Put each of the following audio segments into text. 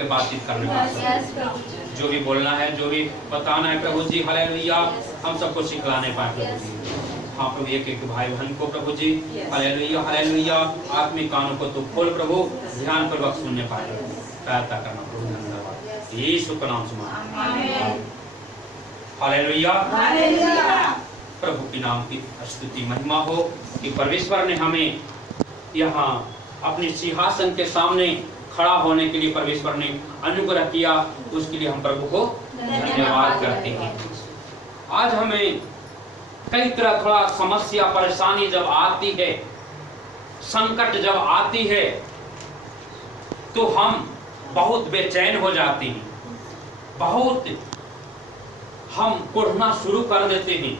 करके बातचीत करने वाला, जो भी बोलना है, जो भी बताना है प्रभु जी, हालेलुया, हम सबको सिखलाने पाए प्रभु जी। हाँ प्रभु, एक एक भाई बहन को प्रभु जी, हालेलुया हालेलुया, आत्मिक कानों को तो खोल प्रभु, ध्यान पूर्वक सुनने पाए, सहायता करना प्रभु, धन्यवाद यीशु का नाम से, हालेलुया। प्रभु के नाम की स्तुति महिमा हो कि परमेश्वर ने हमें यहाँ अपने सिंहासन के सामने खड़ा होने के लिए परमेश्वर ने अनुग्रह किया, उसके लिए हम प्रभु को धन्यवाद करते हैं। आज हमें कई तरह थोड़ा समस्या परेशानी जब आती है, संकट जब आती है, तो हम बहुत बेचैन हो जाते हैं, बहुत हम कुढ़ना शुरू कर देते हैं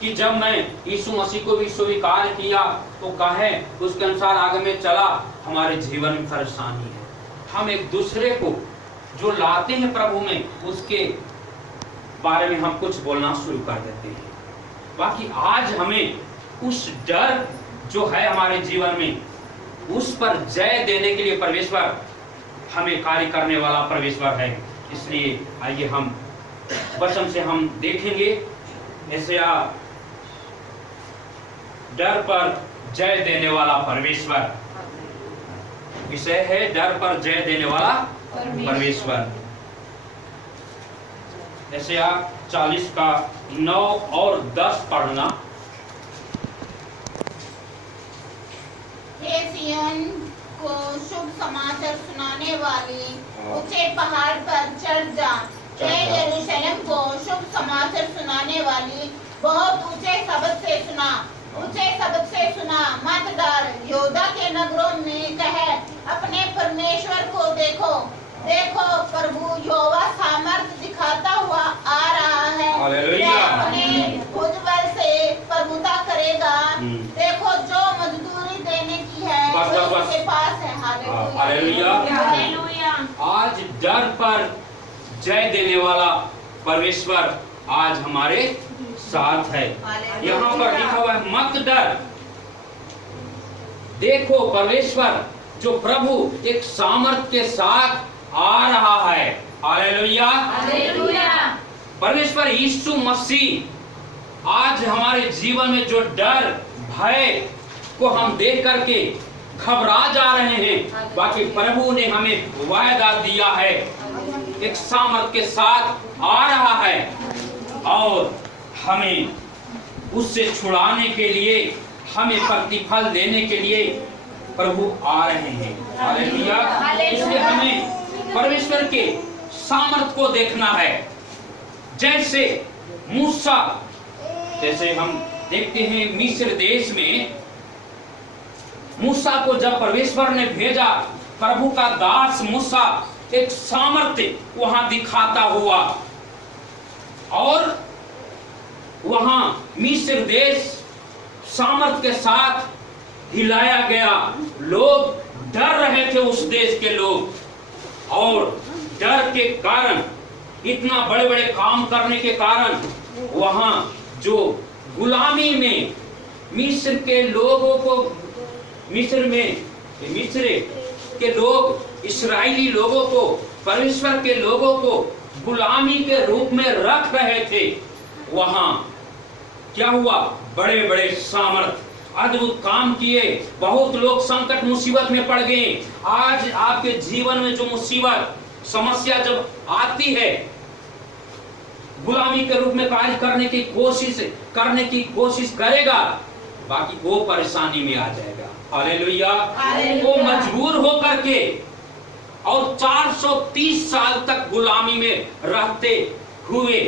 कि जब मैं यीशु मसीह को भी स्वीकार किया तो कहे उसके अनुसार आगे में चला, हमारे जीवन में परेशानी है। हम एक दूसरे को जो लाते हैं प्रभु में, उसके बारे में हम कुछ बोलना शुरू कर देते हैं। बाकी आज हमें उस डर जो है हमारे जीवन में, उस पर जय देने के लिए परमेश्वर हमें कार्य करने वाला परमेश्वर है। इसलिए आइए हम वचन से हम देखेंगे, यशायाह डर पर जय देने वाला परमेश्वर, विषय है डर पर जय देने वाला परमेश्वर। यशायाह 40 का 9 और 10 पढ़ना। हे सिय्योन को शुभ समाचार सुनाने वाली, ऊंचे पहाड़ पर चढ़ जा। हे यरूशलेम को शुभ समाचार सुनाने वाली, बहुत ऊंचे शब्द से सुना, ऊंचे शब्द से सुना, मत डर। यहूदा के नगरों में कहे, अपने परमेश्वर को देखो, देखो प्रभु यहोवा सामर्थ दिखाता हुआ आ रहा है, अपने भुजबल से प्रभुता करेगा। देखो जो मजदूरी देने की है वो उसके पास है। Hallelujah hallelujah. आज डर पर जय देने वाला परमेश्वर आज हमारे साथ है। यहाँ पर लिखा हुआ है मत डर। देखो परमेश्वर जो प्रभु एक सामर्थ के साथ आ रहा है। Hallelujah hallelujah. परमेश्वर यीशु मसीह आज हमारे जीवन में जो डर भय को हम देख करके घबरा जा रहे हैं, बाकी प्रभु ने हमें वायदा दिया है, एक सामर्थ के साथ आ रहा है और हमें उससे छुड़ाने के लिए, हमें प्रतिफल देने के लिए प्रभु आ रहे हैं। हालेलुया। इसलिए हमें परमेश्वर के सामर्थ को देखना है। जैसे मूसा, जैसे हम देखते हैं मिस्र देश में मूसा को जब परमेश्वर ने भेजा, प्रभु का दास मूसा एक सामर्थ्य वहां दिखाता हुआ और वहां मिस्र देश सामर्थ के साथ हिलाया गया। लोग डर रहे थे, उस देश के लोग, और डर के कारण, इतना बड़े बड़े काम करने के कारण वहां जो गुलामी में मिस्र के लोगों को, मिस्र के लोग इस्राएली लोगों को, परमेश्वर के लोगों को गुलामी के रूप में रख रहे थे, वहां क्या हुआ, बड़े बड़े सामर्थ अद्भुत काम किए, बहुत लोग संकट मुसीबत में पड़ गए। आज आपके जीवन में जो मुसीबत समस्या जब आती है, गुलामी के रूप में कार्य करने की कोशिश करेगा, बाकी वो परेशानी में आ जाएगा। हालेलुया। वो मजबूर होकर के और 430 साल तक गुलामी में रहते हुए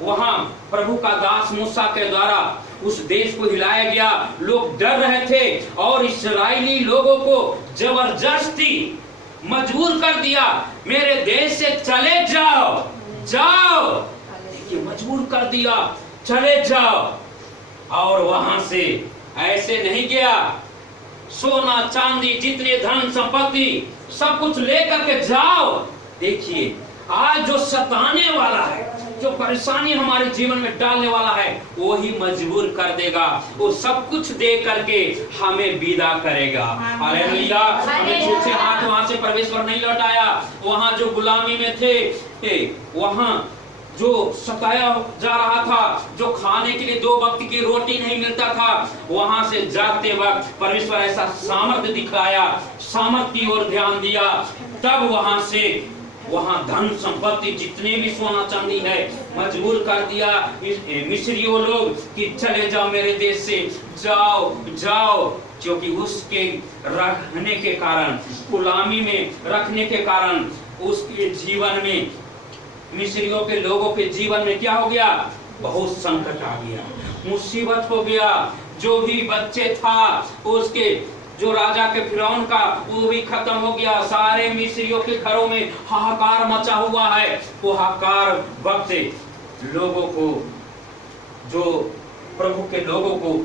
वहां प्रभु का दास मूसा के द्वारा उस देश को हिलाया गया। लोग डर रहे थे और इस्राएली लोगों को जबरदस्ती मजबूर कर दिया, मेरे देश से चले जाओ, जाओ, ये मजबूर कर दिया, चले जाओ। और वहां से ऐसे नहीं गया, सोना चांदी जितने धन संपत्ति सब कुछ लेकर के जाओ। देखिए आज जो सताने वाला है, जो परेशानी हमारे जीवन में डालने वाला है वो ही मजबूर कर देगा। वो सब कुछ दे करके हमें विदा करेगा। हालेलुया। हमें झूठे हाथ वहां से परमेश्वर नहीं लौटाया। वहां जो गुलामी में थे, वहां जो सताया जा रहा था, जो खाने के लिए 2 वक्त की रोटी नहीं मिलता था, वहां से जाते वक्त परमेश्वर ऐसा सामर्थ्य दिखाया, सामर्थ्य की ओर ध्यान दिया। तब वहां धन संपत्ति जितने भी सोना चांदी है मजबूर कर दिया मिस्रियों लोग कि चले जाओ मेरे देश से, जाओ। क्योंकि उसके रखने के कारण, गुलामी में रखने के कारण उसके जीवन में, मिस्रियों के लोगों के जीवन में क्या हो गया? बहुत संकट आ गया, मुसीबत हो गया। जो भी बच्चे था उसके, जो राजा के फिरौन का, वो भी खत्म हो गया। सारे मिस्रियों के घरों में हाहाकार मचा हुआ है। वो हाहाकार वक्त लोगों को, जो प्रभु के लोगों को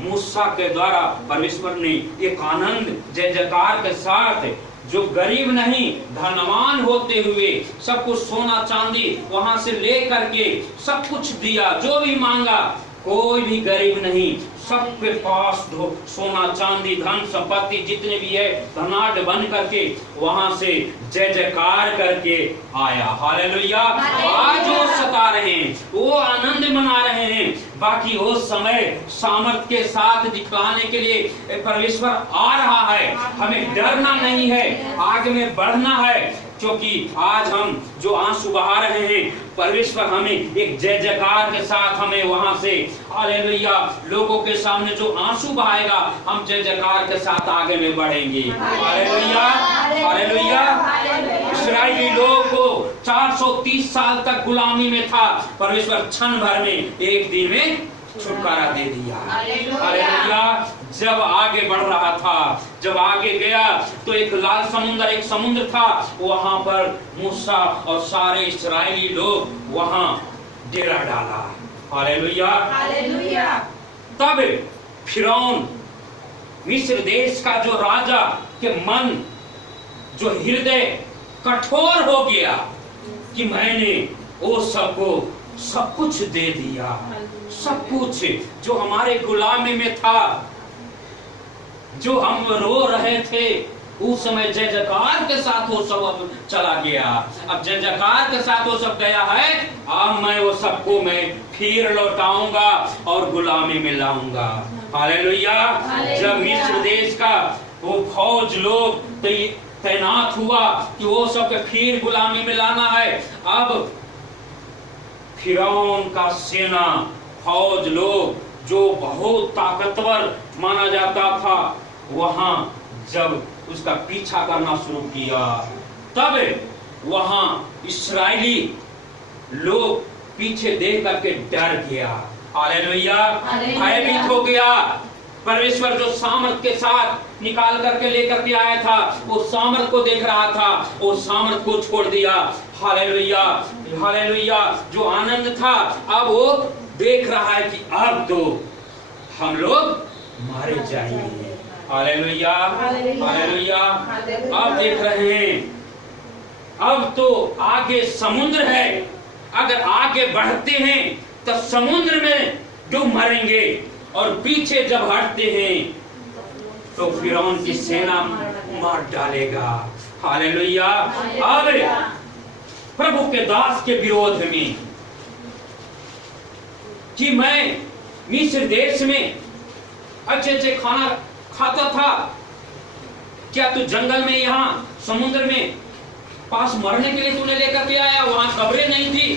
मूसा के द्वारा परमेश्वर ने एक आनंद जय जयकार के साथ, जो गरीब नहीं धनवान होते हुए सब कुछ सोना चांदी वहां से ले करके सब कुछ दिया, जो भी मांगा। कोई भी गरीब नहीं, सबके पास सोना चांदी धन संपत्ति जितने भी है धनाढ़ बन करके वहां से जय जयकार करके आया। हालेलुया। आज वो सता रहे हैं, वो आनंद मना रहे हैं। बाकी वो समय सामर्थ के साथ दिखलाने के लिए परमेश्वर आ रहा है। हमें डरना नहीं है, आगे में बढ़ना है। क्योंकि आज हम जो आंसू बहा रहे हैं, परमेश्वर हमें एक जय जयकार के साथ हमें वहां से, हालेलुया, लोगों के सामने जो आंसू बहाएगा, हम जय जयकार के साथ आगे में बढ़ेंगे। Hallelujah, hallelujah. इस्राएली लोगों को 430 साल तक गुलामी में था, परमेश्वर क्षण भर में, एक दिन में छुटकारा दे दिया। हालेलुया। जब आगे बढ़ रहा था, जब आगे गया तो एक लाल समुद्र, एक समुद्र था, वहां पर मूसा और सारे इस्राएली लोग वहां डेरा डाला। Hallelujah, hallelujah. तब फिरौन, मिस्र देश का जो राजा के मन, जो हृदय कठोर हो गया कि मैंने वो सबको सब कुछ दे दिया, सब कुछ जो हमारे गुलामी में था, जो हम रो रहे थे, उस समय जय जयकार के साथ वो सब अब चला गया। अब जय जयकार के साथ वो सब गया है। अब मैं वो सबको मैं फिर लौटाऊंगा और गुलामी में लाऊंगा। हालेलुया। जब मिस्र देश का वो फौज लोग तैनात हुआ कि वो सब फिर गुलामी में लाना है, अब फिरौन का सेना, फौज लोग जो बहुत ताकतवर माना जाता था, वहां जब उसका पीछा करना शुरू किया, तब वहां इस्राएली लोग पीछे देख करके डर गया। हालेलुया। भयभीत हो गया। परमेश्वर जो सामर्थ के साथ निकाल करके लेकर के आया था, वो सामर्थ को देख रहा था, वो सामर्थ को छोड़ दिया। Hallelujah, hallelujah. जो आनंद था, अब वो देख रहा है कि अब तो हम लोग मारे जाएंगे। Hallelujah, hallelujah. अब देख रहे हैं, अब तो आगे समुद्र है। अगर आगे बढ़ते हैं तो समुद्र में डूब मरेंगे, और पीछे जब हटते हैं तो फिरौन की सेना मार डालेगा। हालेलुया। अब प्रभु के दास के विरोध में कि मैं मिस्र देश में अच्छे खाना खाता था, क्या तू जंगल में, यहाँ समुद्र में पास मरने के लिए तूने लेकर के आया? वहां कब्रें नहीं थी।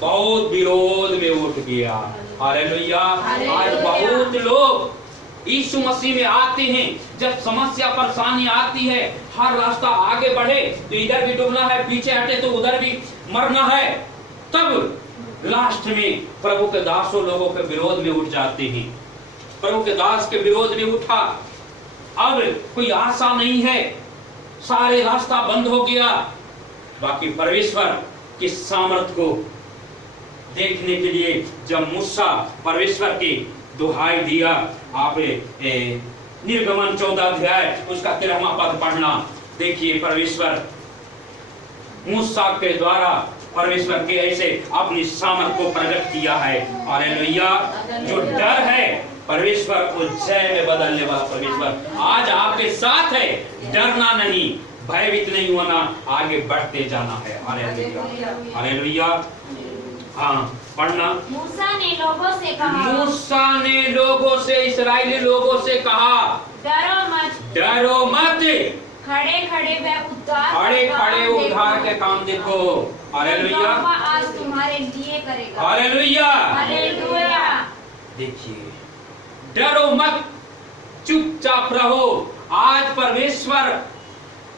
बहुत विरोध में उठ गया। हालेलुया। आज बहुत लोग यीशु मसीह में आते हैं, जब समस्या परेशानी आती है, हर रास्ता आगे बढ़े तो इधर भी डूबना है, पीछे हटे तो उधर भी मरना है, तब लास्ट में प्रभु के दासों लोगों के विरोध में उठ जाते हैं। प्रभु के दास के विरोध में उठा, अब कोई आशा नहीं है, सारे रास्ता बंद हो गया। बाकी परमेश्वर की सामर्थ को देखने के लिए जब मूसा परमेश्वर की दुहाई दिया, आप निर्गमन 14 अध्याय उसका 13वां पद पढ़ना। देखिए, परमेश्वर मूसा के द्वारा परमेश्वर के ऐसे अपनी सामर्थ को प्रकट किया है। हालेलुया। जो डर है परमेश्वर को जय में बदलने वाला परमेश्वर आज आपके साथ है। डरना नहीं, भयभीत नहीं होना, आगे बढ़ते जाना है। Hallelujah, hallelujah. हाँ, पढ़ना। मूसा ने लोगों से कहा, मूसा ने लोगों से, इस्राएली लोगों से कहा, डरो मत, डरो मत, खड़े खड़े वह उद्धार खड़े खड़े उद्धार के काम देखो। हालेलुया, यहोवा आज तुम्हारे लिए करेगा। Hallelujah, hallelujah. देखिए, डरो मत, चुपचाप रहो, आज परमेश्वर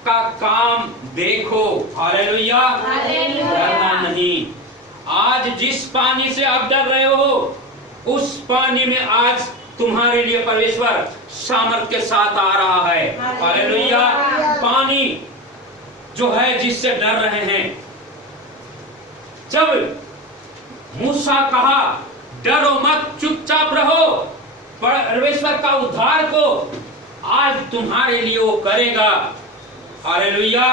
का काम देखो। Hallelujah, hallelujah. डरना नहीं। आज जिस पानी से आप डर रहे हो उस पानी में आज तुम्हारे लिए परमेश्वर सामर्थ के साथ आ रहा है। हालेलुया। पानी जो है जिससे डर रहे हैं, जब मूसा कहा डरो मत, चुपचाप रहो, परमेश्वर का उद्धार को आज तुम्हारे लिए वो करेगा। हालेलुया।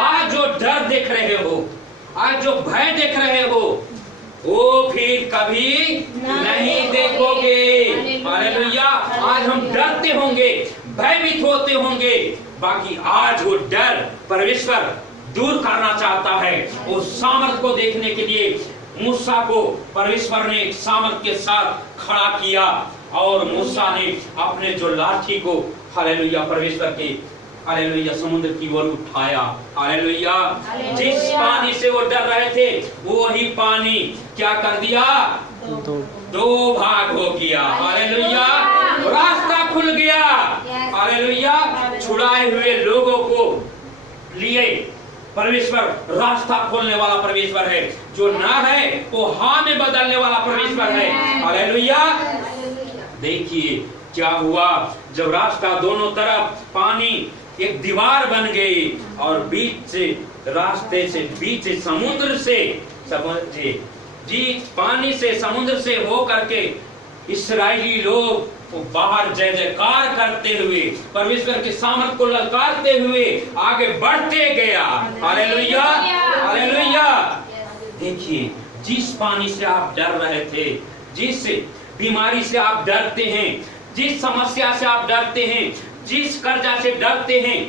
आज जो डर देख रहे हो, आज जो भय देख रहे हो, वो फिर कभी नहीं देखोगे। हालेलुया। आज हम डरते होंगे, भयभीत होते होंगे, बाकी आज वो डर परमेश्वर दूर करना चाहता है। उस सामर्थ को देखने के लिए मूसा को परमेश्वर ने एक सामर्थ के साथ खड़ा किया और मूसा ने अपने जो लाठी को, हालेलुया, परमेश्वर के, हालेलुया, समुद्र की ओर उठाया। हालेलुया। जिस पानी से वो डर रहे थे वो ही पानी क्या कर दिया? दो भाग हो गया। हालेलुया। रास्ता खुल गया। हालेलुया। छुड़ाए हुए लोगों को लिए परमेश्वर रास्ता खोलने वाला परमेश्वर है। जो ना है वो हाँ में बदलने वाला परमेश्वर है। हालेलुया। देखिए क्या हुआ, जब रास्ता दोनों तरफ पानी एक दीवार बन गई और बीच से रास्ते से, बीच से समुद्र से, समझिए जी, पानी से समुद्र से हो करके इस्राएली लोग बाहर जय जयकार करते हुए, परमेश्वर के सामर्थ को ललकारते हुए आगे बढ़ते गया। Hallelujah, hallelujah. देखिए, जिस पानी से आप डर रहे थे, जिस बीमारी से आप डरते हैं, जिस समस्या से आप डरते हैं, जिस कर्जा से डरते हैं,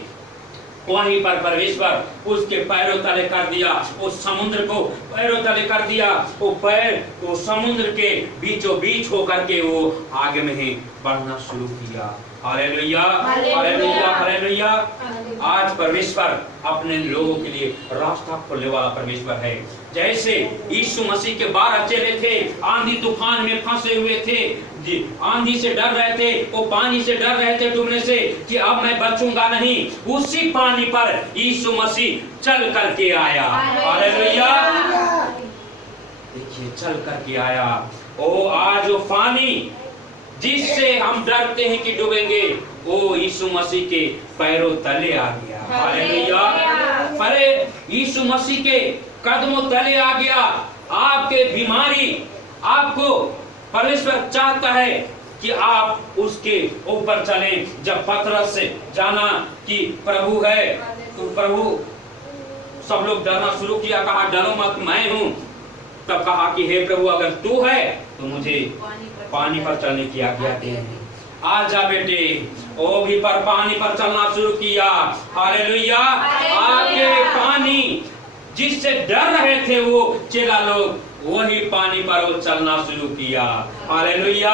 वहीं पर परमेश्वर उसके पैरों तले कर दिया, उस समुद्र को पैरों तले कर दिया। वो पैर वो समुद्र के बीचों बीच होकर के वो आगे में ही बढ़ना शुरू किया। Hallelujah, hallelujah, hallelujah. आज परमेश्वर अपने लोगों के लिए रास्ता खोलने वाला परमेश्वर है। जैसे यीशु मसीह के 12 चेले थे, आंधी तूफान में फंसे हुए थे, आंधी से डर रहे थे, वो पानी से डर रहे थे डूबने से कि अब मैं बचूंगा नहीं। उसी पानी पर यीशु मसीह चल करके आया। हालेलुया। देखिए, चल करके आया। ओ आज वो पानी जिससे हम डरते हैं कि डूबेंगे, वो यीशु मसीह के पैरों तले आ गया। हालेलुया। परे यीशु मसीह के कदमों तले आ गया। आपके बीमारी, आपको परमेश्वर चाहता है कि आप उसके ऊपर चलें। जब पतरस से जाना कि प्रभु है, तो प्रभु, सब लोग डरना शुरू किया, कहा डरो मत, मैं हूं। तब कहा कि हे प्रभु, अगर तू है तो मुझे पानी पर चलने की आज्ञा दे। आजा बेटे। वो भी पर पानी पर चलना शुरू किया। हालेलुया। आगे पानी जिससे डर रहे थे वो चेला लोग, वही पानी पर वो चलना शुरू किया। हालेलुया।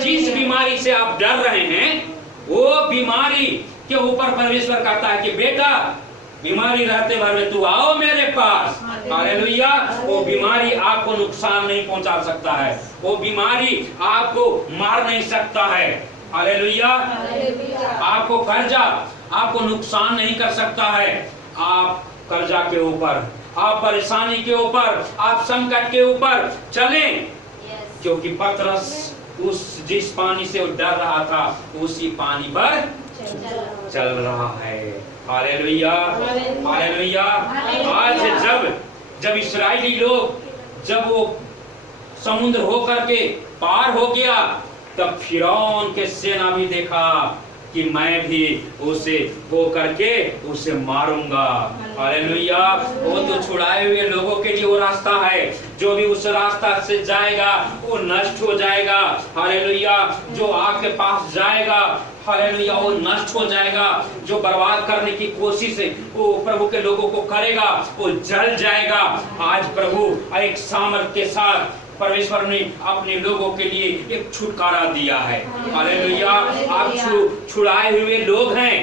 जिस बीमारी से आप डर रहे हैं, वो बीमारी के ऊपर परमेश्वर कहता है कि बेटा, बीमारी रहते भर में तू आओ मेरे पास। हालेलुया। वो बीमारी आपको नुकसान नहीं पहुंचा सकता है, वो बीमारी आपको मार नहीं सकता है। हालेलुया। आपको कर्जा आपको नुकसान नहीं कर सकता है। आप कर्जा के ऊपर, आप परेशानी के ऊपर, आप संकट के ऊपर चलें, क्योंकि पतरस उस जिस पानी से वो डर रहा था उसी पानी पर चल रहा है। Hallelujah, hallelujah. आज जब इस्राएली लोग, जब वो समुद्र होकर के पार हो गया, तब फिरौन के सेना भी देखा कि मैं भी उसे वो करके उसे मारूंगा। हालेलुया। वो तो छुड़ाए हुए लोगों के लिए वो रास्ता है। जो भी उस रास्ता से जाएगा वो नष्ट हो जाएगा। हालेलुया। जो आपके पास जाएगा, हालेलुया, वो नष्ट हो जाएगा। जो बर्बाद करने की कोशिश वो प्रभु के लोगों को करेगा वो जल जाएगा। आज प्रभु एक सामर्थ के साथ परमेश्वर ने अपने लोगों के लिए एक छुटकारा दिया है। हालेलुया। आप छुड़ाए हुए लोग हैं।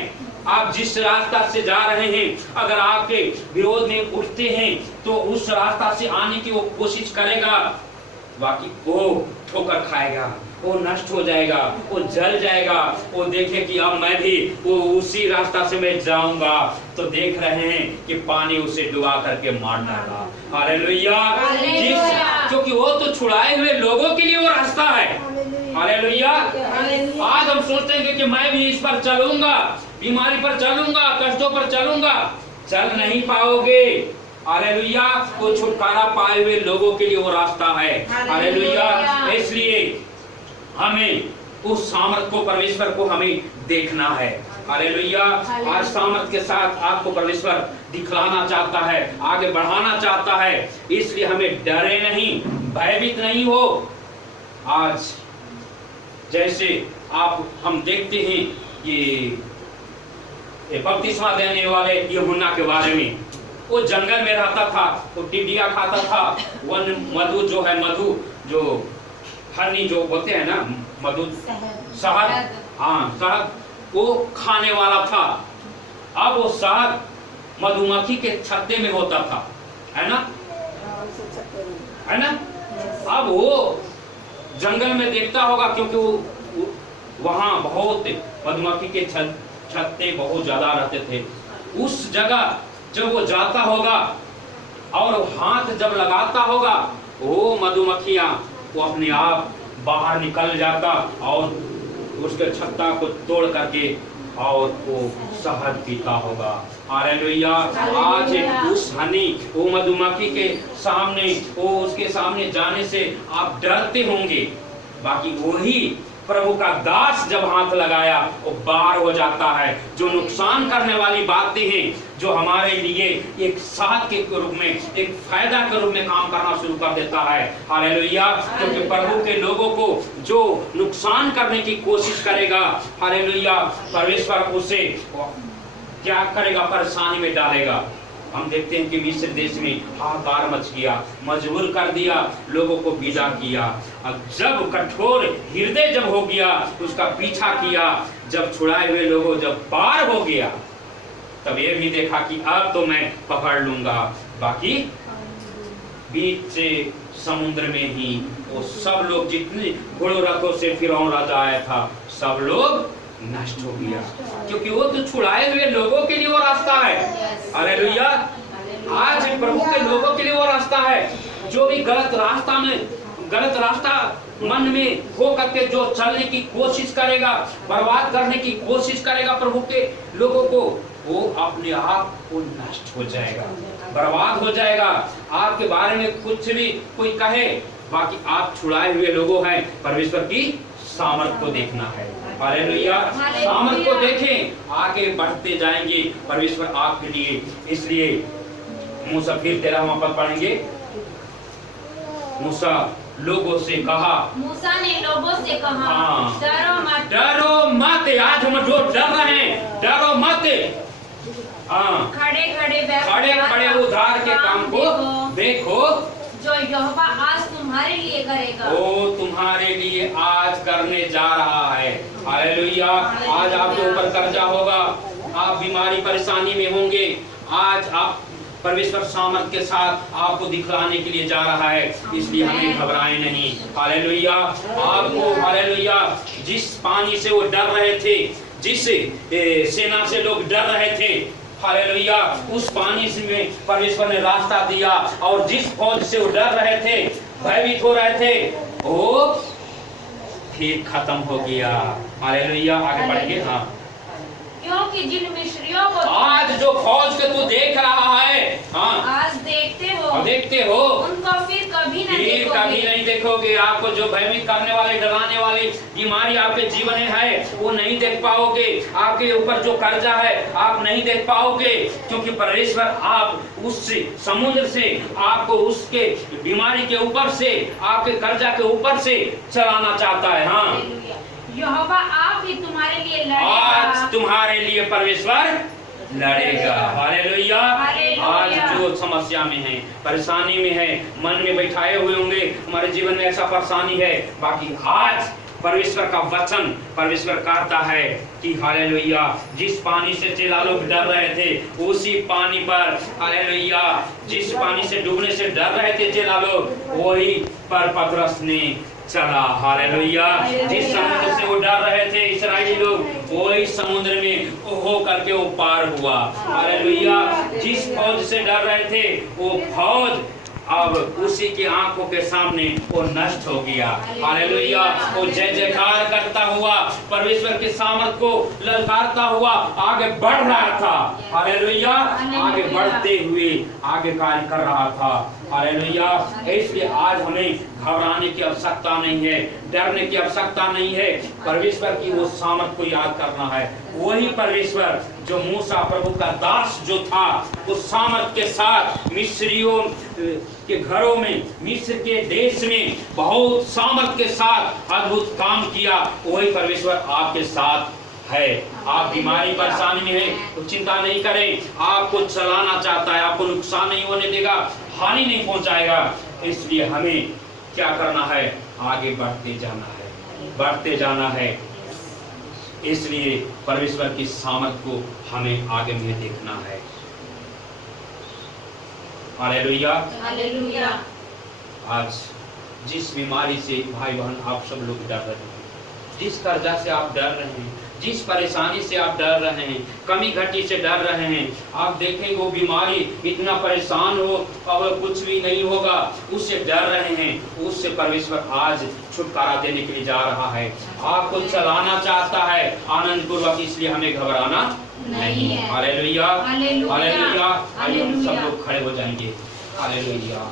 आप जिस रास्ता से जा रहे हैं, अगर आपके विरोध में उठते हैं तो उस रास्ता से आने की वो कोशिश करेगा, बाकी वो ठोकर खाएगा, वो नष्ट हो जाएगा, वो जल जाएगा। वो देखे कि अब मैं भी वो उसी रास्ता से मैं जाऊंगा, तो देख रहे हैं कि पानी उसे डुबा करके मार डाला। हालेलुया। क्योंकि वो तो छुड़ाए हुए लोगों के लिए वो रास्ता है। हालेलुया। आज हम सोचते हैं कि मैं भी इस पर चलूंगा, बीमारी पर चलूंगा, कष्टों पर चलूंगा, चल नहीं पाओगे। हालेलुया। वो छुटकारा पाए हुए लोगों के लिए वो रास्ता है। हालेलुया। इसलिए हमें उस सामर्थ को, परमेश्वर को हमें देखना है। हालेलुया। आज सामर्थ के साथ आपको परमेश्वर दिखलाना चाहता है, आगे बढ़ाना चाहता है। इसलिए हमें डरे नहीं, भयभीत नहीं हो। आज जैसे हम देखते हैं कि बपतिस्मा देने वाले यूहन्ना के बारे में, वो जंगल में रहता था, वो टिड्डियां खाता था, वन मधु जो है, मधु जो हनी जो बोलते हैं ना, मधु, शहद, हाँ शहद, वो खाने वाला था। अब वो शहद मधुमक्खी के छत्ते में होता था, है ना, है ना। अब वो जंगल में देखता होगा, क्योंकि वो वहां बहुत मधुमक्खी के छत्ते बहुत ज्यादा रहते थे। उस जगह जब वो जाता होगा और हाथ जब लगाता होगा, वो मधुमक्खियां वो अपने आप बाहर निकल जाता और उसके छत्ता को तोड़ करके और वो शहद पीता होगा। हालेलुया। आज उस हनी, वो मधुमक्खी के सामने, वो उसके सामने जाने से आप डरते होंगे, बाकी वही प्रभु का दास जब हाथ लगाया वो बाहर हो जाता है। जो नुकसान करने वाली बातें हैं, जो हमारे लिए एक साथ के रूप में, एक फायदा के रूप में काम करना शुरू कर देता है। हालेलुया। क्योंकि प्रभु के लोगों को जो नुकसान करने की कोशिश करेगा, हालेलुया, परमेश्वर उसे क्या करेगा, परेशानी में डालेगा। हम देखते हैं कि मिस्र देश में हाहाकार मच गया, मजबूर कर दिया, लोगों को विदा किया। अब जब कठोर हृदय जब हो गया, उसका पीछा किया, जब छुड़ाए हुए लोगों जब पार हो गया, तब ये भी देखा कि अब तो मैं पकड़ लूंगा। बाकी बीच से समुद्र में ही वो सब लोग, जितने घोड़ों रथों से फिरौन राजा आया था, सब लोग नष्ट हो गया। क्योंकि वो तो छुड़ाए हुए लोगों के लिए वो रास्ता है। हालेलुया। आज प्रभु के लोगों के लिए वो रास्ता है। जो भी गलत रास्ता मन में हो करके जो चलने की कोशिश करेगा, बर्बाद करने की कोशिश करेगा प्रभु के लोगों को, वो अपने आप को नष्ट हो जाएगा, बर्बाद हो जाएगा। आपके बारे में कुछ भी कोई कहे, बाकी आप छुड़ाए हुए लोगों हैं। परमेश्वर की सामर्थ को देखना है। हालेलुया। सामर्थ को देखें, आगे बढ़ते जाएंगे परमेश्वर आपके लिए। इसलिए मूसा, फिर 13वां पद पढ़ेंगे। मूसा लोगों से कहा, मूसा ने लोगों से कहा, हाँ, डरो मत, डरो मत। आज हम जो डर रहे हैं, डरो मत। हाँ, खड़े खड़े उद्धार के काम को देखो, जो यहोवा आज तुम्हारे लिए करेगा। वो तुम्हारे लिए आज करने जा रहा है। हालेलुया। आज आपके ऊपर कर्जा होगा, आप बीमारी परेशानी में होंगे, आज आप परमेश्वर सामर्थ के साथ आपको दिखलाने के लिए जा रहा है। इसलिए हमें घबराएं नहीं। हालेलुया। आपको, हालेलुया, जिस पानी से वो डर रहे थे, जिस सेना से लोग डर रहे थे, हालेलुया, उस पानी में परमेश्वर ने रास्ता दिया। और जिस फौज से वो डर रहे थे, भयभीत हो रहे थे, वो फिर खत्म हो गया। हालेलुया। आगे बढ़ेंगे। हाँ, क्योंकि जिन मिस्रियों को आज जो फौज के तू देख रहा है, हाँ, आज देखते हो, उनको फिर कभी न भीड़ कभी देखोगे। नहीं देखोगे। आपको जो भयभीत करने वाले, डराने वाली बीमारी आपके जीवन में है वो नहीं देख पाओगे। आपके ऊपर जो कर्जा है आप नहीं देख पाओगे, क्योंकि परमेश्वर आप उस समुद्र से, आपको उसके बीमारी के ऊपर से, आपके कर्जा के ऊपर से चलाना चाहता है। हाँ, हालेलुया। यहोवा आप ही तुम्हारे लिए आज लड़ेगा। तुम्हारे लिए परमेश्वर लड़ेगा। हालेलुया। हालेलुया। आज जो समस्या में है, परेशानी में है, मन में बैठाए हुए होंगे हमारे जीवन में ऐसा परेशानी है, बाकी आज परमेश्वर का वचन परमेश्वर कहता है कि हालेलुया, जिस पानी से चेला लोग डर रहे थे उसी पानी पर, हालेलुया, जिस पानी से डूबने से डर रहे थे चेला लोग, वही पर पतरस ने चला। हालेलुया। जिस समुद्र से वो डर रहे थे इस्राएली लोग, वही समुद्र में हो करके वो पार हुआ। हालेलुया। जिस फौज से डर रहे थे वो फौज अब उसी की आंखों के सामने वो नष्ट हो गया। हालेलुया। वो जय जयकार करता हुआ, परमेश्वर के सामर्थ को ललकारता हुआ आगे बढ़ रहा था। हालेलुया। आगे बढ़ते हुए आगे कार्य कर रहा था। हालेलुया। इसलिए आज हमें घबराने की आवश्यकता नहीं है, डरने की आवश्यकता नहीं है। परमेश्वर की वो सामर्थ को याद करना है। वही परमेश्वर जो मूसा प्रभु का दास जो था, उस सामर्थ के साथ मिस्रियों के घरों में, मिस्र के देश में बहुत सामर्थ के साथ अद्भुत काम किया, वही परमेश्वर आपके साथ है। आप बीमारी परेशानी में है तो चिंता नहीं करें, आपको चलाना चाहता है, आपको नुकसान नहीं होने देगा, हानि नहीं पहुंचाएगा। इसलिए हमें क्या करना है? आगे बढ़ते जाना है, बढ़ते जाना है। इसलिए परमेश्वर की सामर्थ को हमें आगे में देखना है। हालेलुया। हालेलुया। आज जिस बीमारी से भाई बहन आप सब लोग डर रहे हैं, जिस कर्जा से आप डर रहे हैं, जिस परेशानी से आप डर रहे हैं, कमी घटी से डर रहे हैं, आप देखें वो बीमारी इतना परेशान हो और कुछ भी नहीं होगा, उससे डर रहे हैं, उससे परमेश्वर आज छुटकारा देने के लिए जा रहा है। आपको चलाना चाहता है आनंद पूर्वक, इसलिए हमें घबराना नहीं है। हालेलुया। हालेलुया। हालेलुया। हालेलुया। सब लोग खड़े हो जाएंगे। हालेलुया।